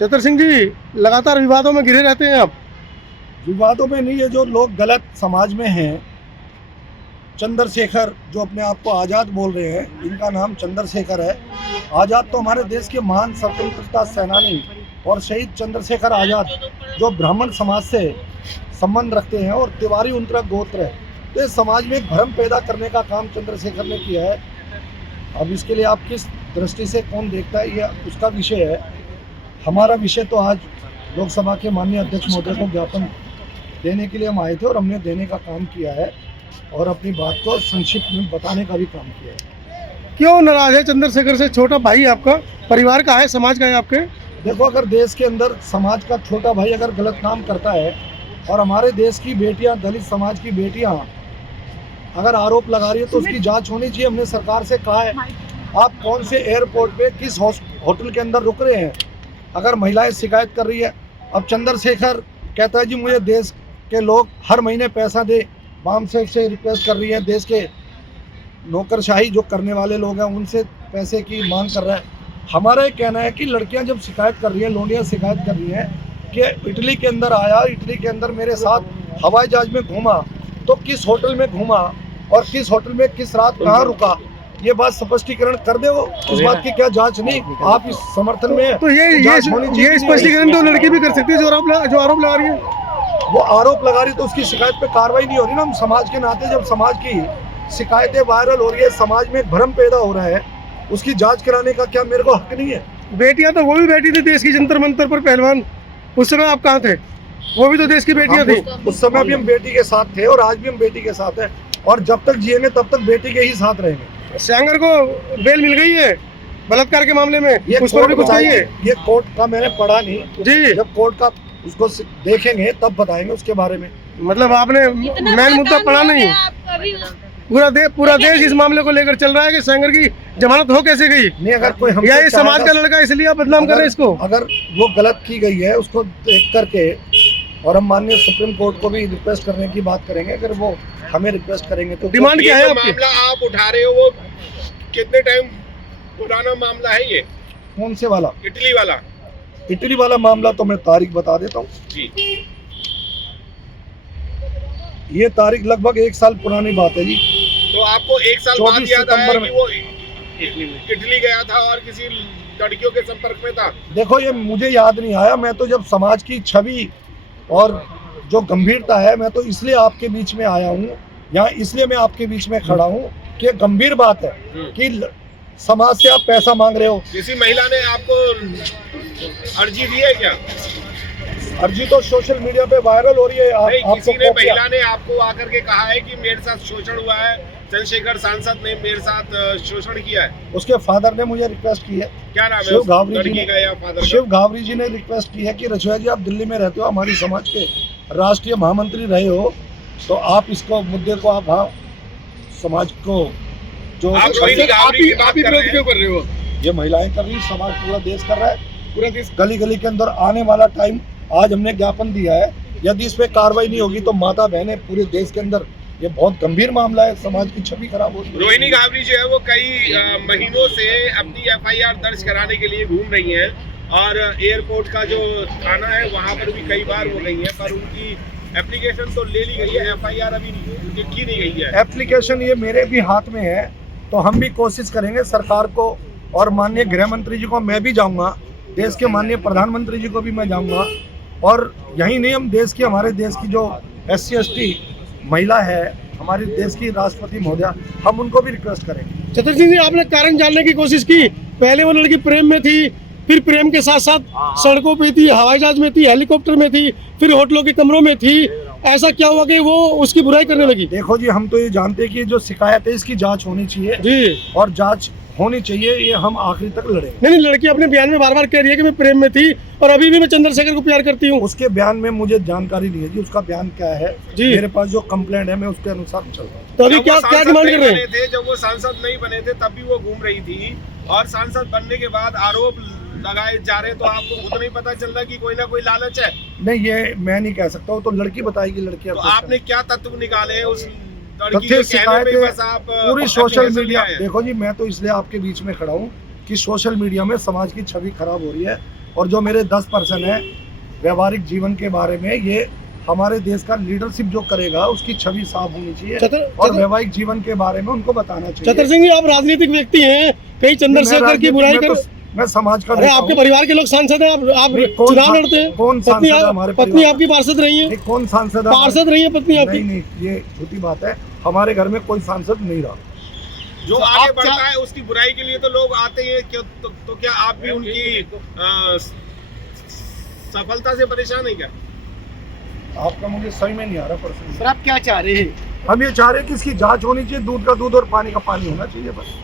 चतर सिंह जी, लगातार विवादों में घिरे रहते हैं आप। विवादों में नहीं, ये जो लोग गलत समाज में हैं, चंद्रशेखर जो अपने आप को आज़ाद बोल रहे हैं, इनका नाम चंद्रशेखर है। आज़ाद तो हमारे देश के महान स्वतंत्रता सेनानी और शहीद चंद्रशेखर आज़ाद जो ब्राह्मण समाज से संबंध रखते हैं और तिवारी उनका गोत्र है, तो इस समाज में एक भ्रम पैदा करने का काम चंद्रशेखर ने किया है। अब इसके लिए आप किस दृष्टि से कौन देखता है, ये उसका विषय है। हमारा विषय तो आज लोकसभा के माननीय अध्यक्ष महोदय को ज्ञापन देने के लिए हम आए थे और हमने देने का काम किया है और अपनी बात को संक्षिप्त में बताने का भी काम किया है। क्यों नाराज है चंद्रशेखर से? छोटा भाई आपका, परिवार का है, समाज का है आपके। देखो, अगर देश के अंदर समाज का छोटा भाई अगर गलत काम करता है और हमारे देश की बेटियां, दलित समाज की बेटियां अगर आरोप लगा रही है तो उसकी जांच होनी चाहिए। हमने सरकार से कहा है, आप कौन से एयरपोर्ट पे किस होटल के अंदर रुक रहे हैं, अगर महिलाएं शिकायत कर रही है। अब चंद्रशेखर कहता है जी मुझे देश के लोग हर महीने पैसा दे, बाम से रिक्वेस्ट कर रही है, देश के नौकरशाही जो करने वाले लोग हैं उनसे पैसे की मांग कर रहा है। हमारा ये कहना है कि लड़कियां जब शिकायत कर रही हैं, लोंडियां शिकायत कर रही हैं कि इटली के अंदर आया, इटली के अंदर मेरे साथ हवाई जहाज में घूमा, तो किस होटल में घूमा और किस होटल में किस रात कहाँ रुका, ये बात स्पष्टीकरण कर दे। वो इस बात की क्या जांच नहीं, आप इस समर्थन में तो ये स्पष्टीकरण तो लड़की भी कर सकती है जो आरोप लगा रही है। वो आरोप लगा रही तो उसकी शिकायत पे कार्रवाई नहीं हो रही ना। हम समाज के नाते जब समाज की शिकायतें वायरल हो रही है, समाज में एक भ्रम पैदा हो रहा है, उसकी जांच कराने का क्या मेरे को हक नहीं है? बेटियां तो वो भी बैठी थी देश की जंतर मंतर पर पहलवान, उस समय आप कहाँ थे? वो भी तो देश की बेटियां थी। उस समय भी हम बेटी के साथ थे और आज भी हम बेटी के साथ हैं और जब तक जिएंगे तब तक बेटी के ही साथ रहेंगे। सेंगर को बेल मिल गई है बलात्कार के मामले में, उस पर भी कुछ चाहिए? ये कोर्ट का मैंने पढ़ा नहीं जी, जब कोर्ट का उसको देखेंगे तब बताएंगे उसके बारे में। मतलब आपने मेन मुद्दा पढ़ा नहीं? पूरा देश इस मामले को लेकर चल रहा है कि सेंगर की जमानत हो कैसे गई? नहीं, अगर कोई या ये समाज का लड़का इसलिए आप बदनाम कर रहे हैं इसको? अगर वो गलत की गई है उसको देख करके, और हम माननीय सुप्रीम कोर्ट को भी रिक्वेस्ट करने की बात करेंगे, अगर वो हमें रिक्वेस्ट करेंगे तो। डिमांड क्या है आपकी? मामला आप उठा रहे हो वो कितने टाइम पुराना मामला है ये? कौन से वाला? इटली वाला। इटली वाला मामला तो मैं तारीख बता देता हूँ जी। ये तारीख लगभग 1 साल पुरानी बात है जी। तो आपको 1 साल बाद याद आया कि वो इटली गया था और किसी लड़कियों के संपर्क में था? देखो, ये मुझे याद नहीं आया। मैं तो जब समाज की छवि और जो गंभीरता है, मैं तो इसलिए आपके बीच में आया हूँ यहाँ, इसलिए मैं आपके बीच में खड़ा हूँ कि गंभीर बात है कि समाज से आप पैसा मांग रहे हो। किसी महिला ने आपको अर्जी दी है क्या? अर्जी तो सोशल मीडिया पे वायरल हो रही है। किसी ने महिला ने आपको आकर के कहा है कि मेरे साथ शोषण हुआ है, चंद्रशेखर सांसद ने मेरे साथ शोषण किया है? उसके फादर ने मुझे रिक्वेस्ट की है। क्या नाम है शिव घावरी जी ने? शिव घावरी जी ने रिक्वेस्ट की है कि रचुआ जी, आप दिल्ली में रहते हो, हमारी समाज के राष्ट्रीय महामंत्री रहे हो, तो आप इसको मुद्दे को आप समाज को जो आप विरोध क्यों कर रहे हो? ये महिलाएं कर रही, समाज पूरा देश कर रहा है, पूरा देश गली गली के अंदर आने वाला टाइम। आज हमने ज्ञापन दिया है, यदि इस पे कार्रवाई नहीं होगी तो माता बहनें पूरे देश के अंदर, ये बहुत गंभीर मामला है, समाज की छवि खराब हो रही है। रोहिणी घावरी जो है वो कई महीनों से अपनी FIR दर्ज कराने के लिए घूम रही हैं और एयरपोर्ट का जो थाना है वहाँ पर भी कई बार वो गई है, पर उनकी एप्लीकेशन तो ले ली गई है, FIR अभी की नहीं गई है। एप्लीकेशन ये मेरे भी हाथ में है, तो हम भी कोशिश करेंगे सरकार को, और माननीय गृह मंत्री जी को मैं भी जाऊंगा, देश के माननीय प्रधानमंत्री जी को भी मैं जाऊंगा, और यही नहीं, हम देश की, हमारे देश की जो SC ST महिला है, हमारे देश की राष्ट्रपति महोदया, हम उनको भी रिक्वेस्ट करेंगे। चतर सिंह जी, आपने कारण जानने की कोशिश की? पहले वो लड़की प्रेम में थी, फिर प्रेम के साथ साथ सड़कों पे थी, हवाई जहाज में थी, हेलीकॉप्टर में थी, फिर होटलों के कमरों में थी। ऐसा क्या हुआ कि वो उसकी बुराई करने लगी? देखो जी, हम तो ये जानते हैं कि जो शिकायत है इसकी जांच होनी चाहिए जी, और जांच होनी चाहिए, ये हम आखिरी तक लड़े। नहीं, लड़की अपने बयान में बार बार कह रही है कि मैं प्रेम में थी और अभी भी मैं चंद्रशेखर को प्यार करती हूँ। उसके बयान में मुझे जानकारी नहीं है जी, उसका बयान क्या है जी। मेरे पास जो कंप्लेंट है मैं उसके अनुसार चल रहा हूँ। तो अभी क्या डिमांड कर रहे हैं? जब वो सांसद नहीं बने थे तब भी वो घूम रही थी, और सांसद बनने के बाद आरोप लगाए जा रहे, तो आपको खुद नहीं पता चल रहा कि कोई ना कोई लालच है? नहीं, ये मैं नहीं कह सकता हूँ, तो लड़की बताएगी। लड़की तो आपने क्या तथ्य निकाले उस तथ्य? शिकायत पूरी सोशल मीडिया। देखो जी, मैं तो इसलिए आपके बीच में खड़ा हूँ कि सोशल मीडिया में समाज की छवि खराब हो रही है और जो मेरे 10% है व्यवहारिक जीवन के बारे में, ये हमारे देश का लीडरशिप जो करेगा उसकी छवि साफ होनी चाहिए और वैवाहिक जीवन के बारे में उनको बताना चाहिए। छतर सिंह जी, आप राजनीतिक व्यक्ति हैं, कई चंद्रशेखर की बुराई कर, मैं समाज का अरे आपके परिवार के लोग सांसद हैं, आप चुनाव लड़ते हैं, कौन सांसद है हमारे पत्नी आपकी पार्षद रही है, कौन सांसद है? पार्षद रही है पत्नी आपकी? नहीं, ये झूठी बात है, हमारे घर में कोई सांसद नहीं रहा। जो आगे बढ़ता है उसकी बुराई के लिए तो लोग आते हैं, क्यों? तो क्या आप भी उनकी सफलता से परेशान है क्या? आपका मुझे सही में नहीं आ रहा पर्सन। सर आप क्या चाह रहे हैं? हम ये चाह रहे हैं कि इसकी जांच होनी चाहिए, दूध का दूध और पानी का पानी होना चाहिए बस।